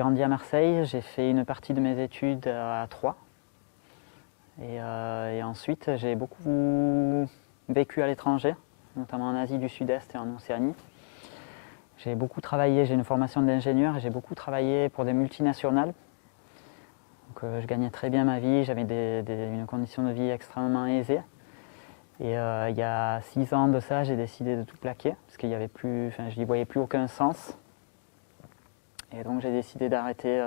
grandi à Marseille, j'ai fait une partie de mes études à Troyes. Et ensuite, j'ai beaucoup vécu à l'étranger, notamment en Asie du Sud-Est et en Océanie. J'ai beaucoup travaillé, j'ai une formation d'ingénieur et j'ai beaucoup travaillé pour des multinationales. Donc, je gagnais très bien ma vie, j'avais une condition de vie extrêmement aisée. Et il y a 6 ans de ça, j'ai décidé de tout plaquer parce qu'il y avait plus, enfin, je n'y voyais plus aucun sens. Et donc j'ai décidé d'arrêter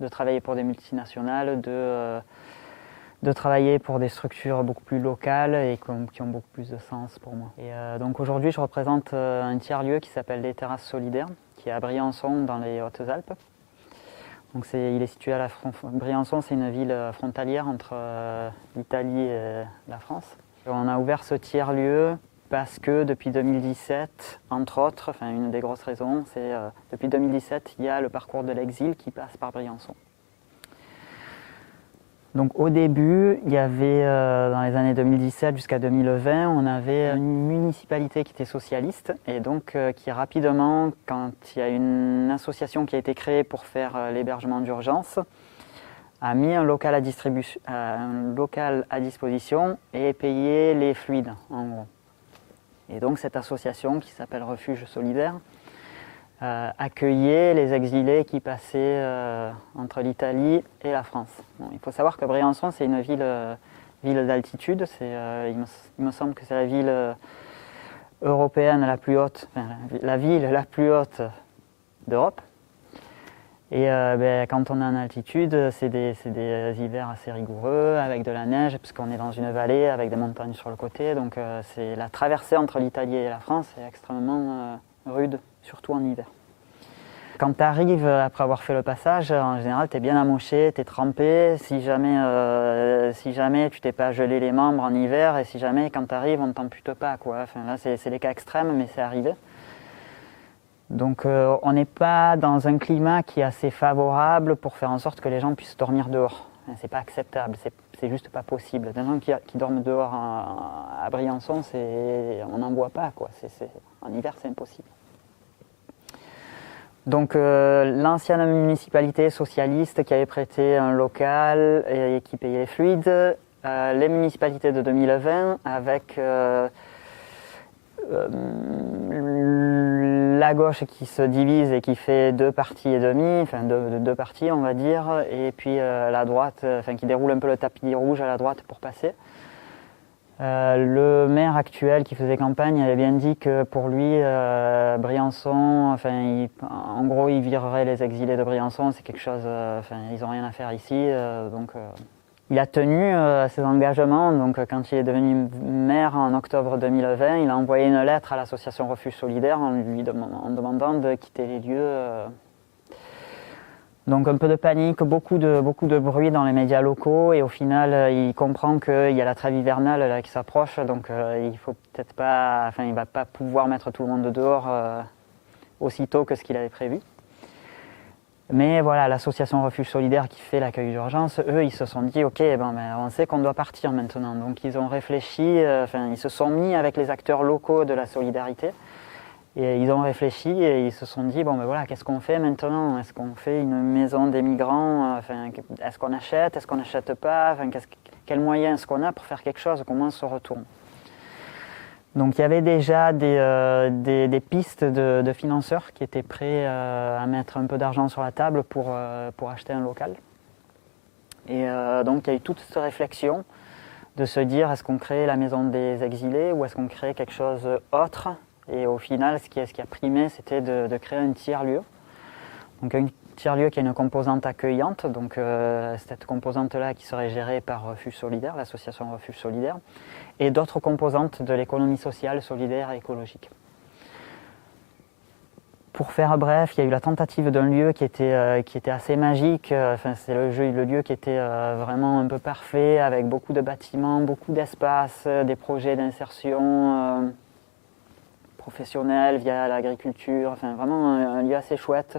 de travailler pour des multinationales, de travailler pour des structures beaucoup plus locales et qui ont beaucoup plus de sens pour moi. Et donc aujourd'hui, je représente un tiers-lieu qui s'appelle les Terrasses Solidaires, qui est à Briançon, dans les Hautes-Alpes. Donc il est situé à Briançon, c'est une ville frontalière entre l'Italie et la France. Et on a ouvert ce tiers-lieu parce que depuis 2017, entre autres, enfin une des grosses raisons, c'est depuis 2017, il y a le parcours de l'exil qui passe par Briançon. Donc au début, il y avait, dans les années 2017 jusqu'à 2020, on avait une municipalité qui était socialiste et donc qui rapidement, quand il y a une association qui a été créée pour faire l'hébergement d'urgence, a mis un local à disposition et payé les fluides, en gros. Et donc cette association qui s'appelle Refuge Solidaire accueillait les exilés qui passaient entre l'Italie et la France. Bon, il faut savoir que Briançon, c'est une ville d'altitude. Il me semble que c'est la ville européenne la plus haute, enfin, la ville la plus haute d'Europe. Et quand on est en altitude, c'est des hivers assez rigoureux, avec de la neige, puisqu'on est dans une vallée avec des montagnes sur le côté. Donc c'est la traversée entre l'Italie et la France est extrêmement rude, surtout en hiver. Quand tu arrives après avoir fait le passage, en général, tu es bien amoché, tu es trempé. Si jamais tu t'es pas gelé les membres en hiver, et si jamais quand tu arrives, on ne t'ampute pas, quoi. Enfin, là, c'est les cas extrêmes, mais c'est arrivé. Donc on n'est pas dans un climat qui est assez favorable pour faire en sorte que les gens puissent dormir dehors. C'est pas acceptable, c'est juste pas possible. Des gens qui dorment dehors à Briançon, on n'en voit pas, quoi. En hiver, c'est impossible. Donc l'ancienne municipalité socialiste qui avait prêté un local et qui payait les fluides, les municipalités de 2020 avec la gauche qui se divise et qui fait 2 parties et demi, enfin deux parties on va dire, et puis la droite, enfin qui déroule un peu le tapis rouge à la droite pour passer. Le maire actuel qui faisait campagne avait bien dit que pour lui, Briançon, enfin, en gros, il virerait les exilés de Briançon, c'est quelque chose, enfin, ils n'ont rien à faire ici, donc il a tenu à ses engagements. Donc quand il est devenu maire en octobre 2020, il a envoyé une lettre à l'association Refuge Solidaire en demandant de quitter les lieux. Donc un peu de panique, beaucoup de bruit dans les médias locaux et au final il comprend qu'il y a la trêve hivernale là, qui s'approche, donc il faut peut-être pas, enfin il va pas pouvoir mettre tout le monde dehors aussitôt que ce qu'il avait prévu. Mais voilà, l'association Refuge Solidaire qui fait l'accueil d'urgence, eux ils se sont dit ok, on sait qu'on doit partir maintenant, donc ils ont réfléchi, ils se sont mis avec les acteurs locaux de la solidarité. Et ils ont réfléchi et ils se sont dit, voilà, qu'est-ce qu'on fait maintenant? Est-ce qu'on fait une maison des migrants? Est-ce qu'on achète? Est-ce qu'on n'achète pas? Quels moyens est-ce qu'on a pour faire quelque chose? Comment on se retourne? Donc il y avait déjà des pistes de financeurs qui étaient prêts à mettre un peu d'argent sur la table pour acheter un local. Et donc il y a eu toute cette réflexion de se dire, est-ce qu'on crée la maison des exilés ou est-ce qu'on crée quelque chose autre? Et au final, ce qui a primé, c'était de créer un tiers-lieu. Donc un tiers-lieu qui a une composante accueillante, donc cette composante-là qui serait gérée par Refuge Solidaire, l'association Refuge Solidaire, et d'autres composantes de l'économie sociale, solidaire et écologique. Pour faire bref, il y a eu la tentative d'un lieu qui était assez magique. C'est le lieu qui était vraiment un peu parfait, avec beaucoup de bâtiments, beaucoup d'espace, des projets d'insertion professionnel via l'agriculture, vraiment un lieu assez chouette.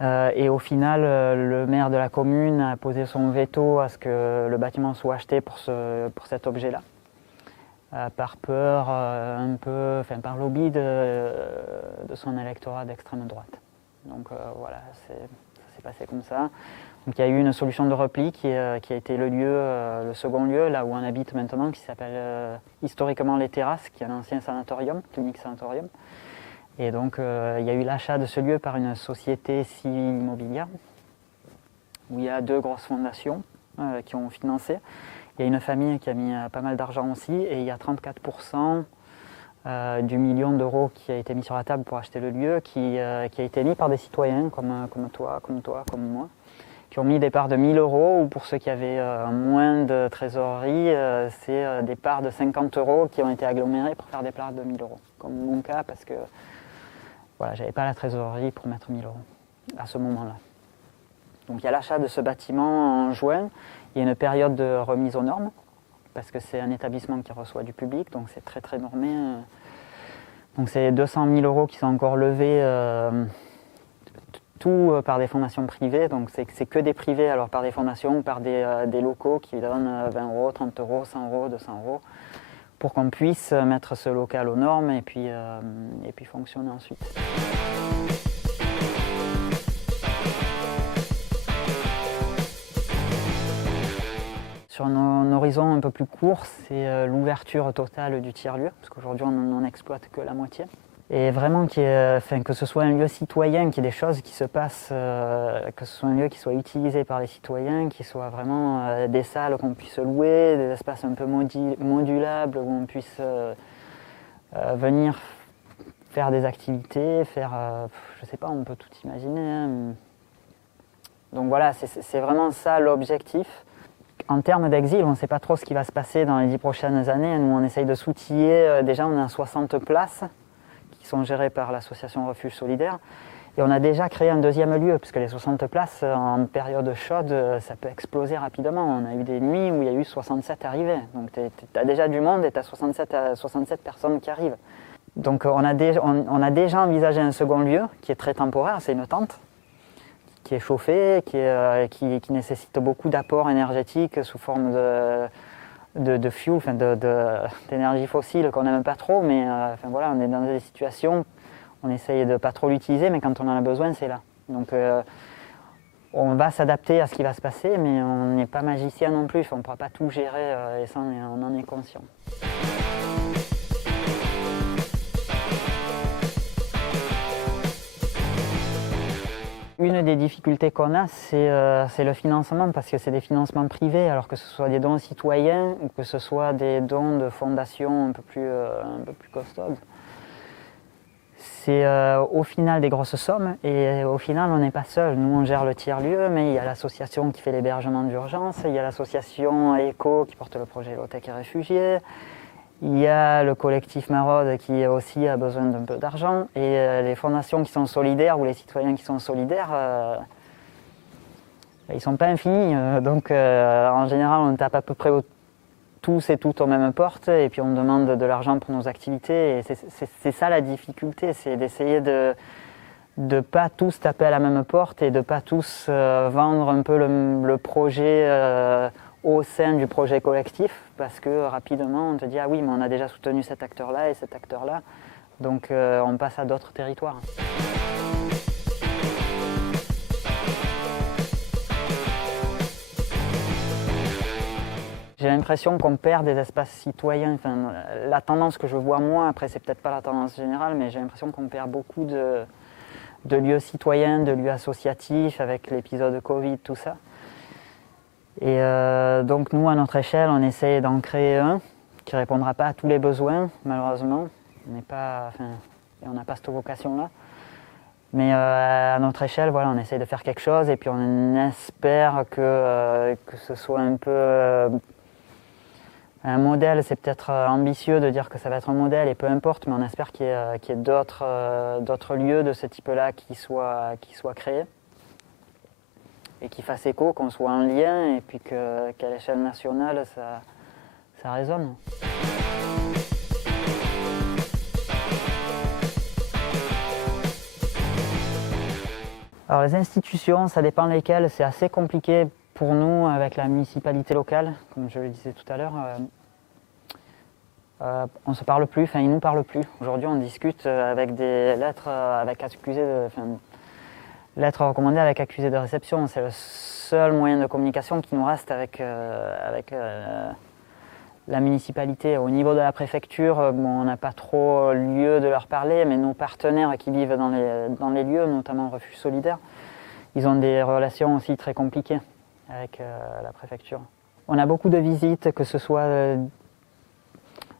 Et au final, le maire de la commune a posé son veto à ce que le bâtiment soit acheté pour cet objet-là, par peur par lobby de son électorat d'extrême droite. Donc voilà, ça s'est passé comme ça. Donc il y a eu une solution de repli qui a été le second lieu, là où on habite maintenant, qui s'appelle historiquement Les Terrasses, qui est un ancien sanatorium, clinique sanatorium. Et donc il y a eu l'achat de ce lieu par une société civile immobilière, où il y a 2 grosses fondations qui ont financé. Il y a une famille qui a mis pas mal d'argent aussi, et il y a 34% du million d'euros qui a été mis sur la table pour acheter le lieu, qui a été mis par des citoyens comme toi, comme moi, qui ont mis des parts de 1 000 euros, ou pour ceux qui avaient moins de trésorerie, c'est des parts de 50 euros qui ont été agglomérées pour faire des parts de 1 000 euros, comme mon cas, parce que voilà, j'avais pas la trésorerie pour mettre 1 000 euros à ce moment-là. Donc il y a l'achat de ce bâtiment en juin, il y a une période de remise aux normes, parce que c'est un établissement qui reçoit du public, donc c'est très très normé. Donc c'est 200 000 euros qui sont encore levés, tout par des fondations privées, donc c'est que des privés, alors par des fondations ou par des locaux qui donnent 20 euros, 30 euros, 100 euros, 200 euros, pour qu'on puisse mettre ce local aux normes et puis fonctionner ensuite. Sur un horizon un peu plus court, c'est l'ouverture totale du tiers-lieu, parce qu'aujourd'hui on n'en exploite que la moitié. Et vraiment que ce soit un lieu citoyen, qu'il y ait des choses qui se passent, que ce soit un lieu qui soit utilisé par les citoyens, qu'il soit vraiment des salles qu'on puisse louer, des espaces un peu modulables où on puisse venir faire des activités, je sais pas, on peut tout imaginer. Hein. Donc voilà, c'est vraiment ça l'objectif. En termes d'exil, on ne sait pas trop ce qui va se passer dans les 10 prochaines années. Nous, on essaye de s'outiller. Déjà, on a 60 places qui sont gérées par l'association Refuge Solidaire. Et on a déjà créé un deuxième lieu, puisque les 60 places, en période chaude, ça peut exploser rapidement. On a eu des nuits où il y a eu 67 arrivées. Donc, tu as déjà du monde et tu as 67 personnes qui arrivent. Donc, on a déjà envisagé un second lieu qui est très temporaire. C'est une tente qui est chauffée, qui nécessite beaucoup d'apports énergétiques sous forme de fuel, enfin d'énergie fossile qu'on n'aime pas trop, mais voilà, on est dans des situations, on essaye de ne pas trop l'utiliser, mais quand on en a besoin, c'est là. Donc on va s'adapter à ce qui va se passer, mais on n'est pas magicien non plus, on ne pourra pas tout gérer et ça, on en est conscient. Une des difficultés qu'on a, c'est le financement, parce que c'est des financements privés, alors que ce soit des dons citoyens ou que ce soit des dons de fondations un peu plus costaudes. C'est au final des grosses sommes, et au final on n'est pas seul. Nous on gère le tiers-lieu, mais il y a l'association qui fait l'hébergement d'urgence, il y a l'association ECO qui porte le projet Low-Tech et Réfugiés, il y a le collectif Maraude qui aussi a besoin d'un peu d'argent, et les fondations qui sont solidaires ou les citoyens qui sont solidaires, ils ne sont pas infinis. Donc en général, on tape à peu près tous et toutes aux mêmes portes, et puis on demande de l'argent pour nos activités. Et c'est ça la difficulté, c'est d'essayer de ne pas tous taper à la même porte et de ne pas tous vendre un peu le projet au sein du projet collectif, parce que rapidement on te dit « Ah oui, mais on a déjà soutenu cet acteur-là et cet acteur-là », donc on passe à d'autres territoires. J'ai l'impression qu'on perd des espaces citoyens. Enfin, la tendance que je vois moi, après c'est peut-être pas la tendance générale, mais j'ai l'impression qu'on perd beaucoup de lieux citoyens, de lieux associatifs avec l'épisode Covid, tout ça. Et donc nous, à notre échelle, on essaie d'en créer un qui ne répondra pas à tous les besoins, malheureusement. On n'a pas cette vocation-là. Mais à notre échelle, voilà, on essaie de faire quelque chose et puis on espère que ce soit un peu un modèle. C'est peut-être ambitieux de dire que ça va être un modèle et peu importe, mais on espère qu'il y ait d'autres lieux de ce type-là qui soient créés et qui fassent écho, qu'on soit en lien et puis qu'à l'échelle nationale, ça résonne. Alors les institutions, ça dépend lesquelles, c'est assez compliqué pour nous avec la municipalité locale, comme je le disais tout à l'heure. On ne se parle plus, enfin ils ne nous parlent plus. Aujourd'hui on discute avec des lettres avec accusés lettre recommandée avec accusé de réception. C'est le seul moyen de communication qui nous reste avec la municipalité. Au niveau de la préfecture, bon, on n'a pas trop lieu de leur parler, mais nos partenaires qui vivent dans les lieux, notamment Refuge Solidaire, ils ont des relations aussi très compliquées avec la préfecture. On a beaucoup de visites, que ce soit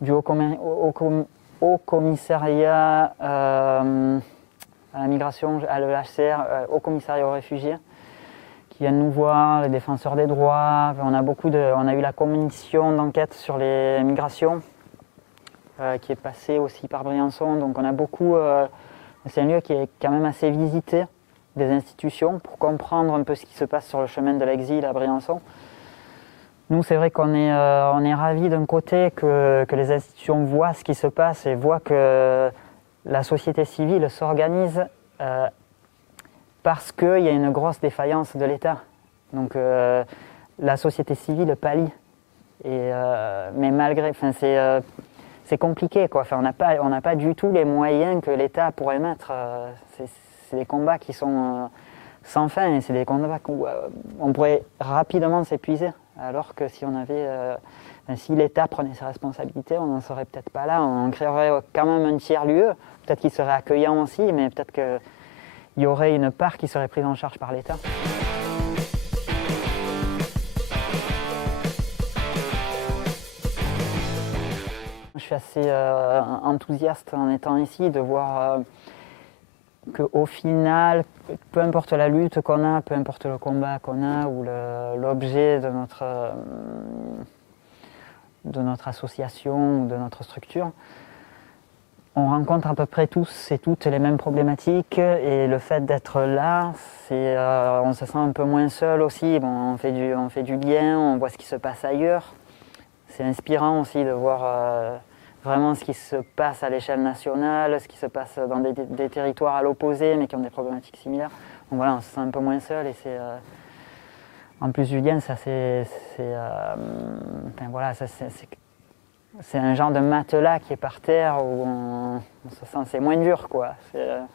du Haut Commissariat à la migration, à l'EHCR, au commissariat aux réfugiés, qui viennent nous voir, les défenseurs des droits. On a eu la commission d'enquête sur les migrations qui est passée aussi par Briançon. Donc on a beaucoup. C'est un lieu qui est quand même assez visité des institutions pour comprendre un peu ce qui se passe sur le chemin de l'exil à Briançon. Nous, c'est vrai qu'on est ravis d'un côté que les institutions voient ce qui se passe et voient que la société civile s'organise parce qu'il y a une grosse défaillance de l'État. Donc la société civile pallie. Mais malgré, c'est compliqué, quoi. Enfin, on n'a pas du tout les moyens que l'État pourrait mettre. C'est des combats qui sont sans fin et c'est des combats où on pourrait rapidement s'épuiser. Alors que si l'État prenait ses responsabilités, on n'en serait peut-être pas là. On créerait quand même un tiers-lieu. Peut-être qu'il serait accueillant aussi, mais peut-être qu'il y aurait une part qui serait prise en charge par l'État. Je suis assez enthousiaste en étant ici de voir qu'au final, peu importe la lutte qu'on a, peu importe le combat qu'on a ou l'objet de notre association ou de notre structure, on rencontre à peu près tous et toutes les mêmes problématiques et le fait d'être là, on se sent un peu moins seul aussi. Bon, on fait du lien, on voit ce qui se passe ailleurs. C'est inspirant aussi de voir vraiment ce qui se passe à l'échelle nationale, ce qui se passe dans des territoires à l'opposé mais qui ont des problématiques similaires. Donc voilà, on se sent un peu moins seul et en plus du lien, ça c'est un genre de matelas qui est par terre où on se sent, c'est moins dur, quoi. Voilà.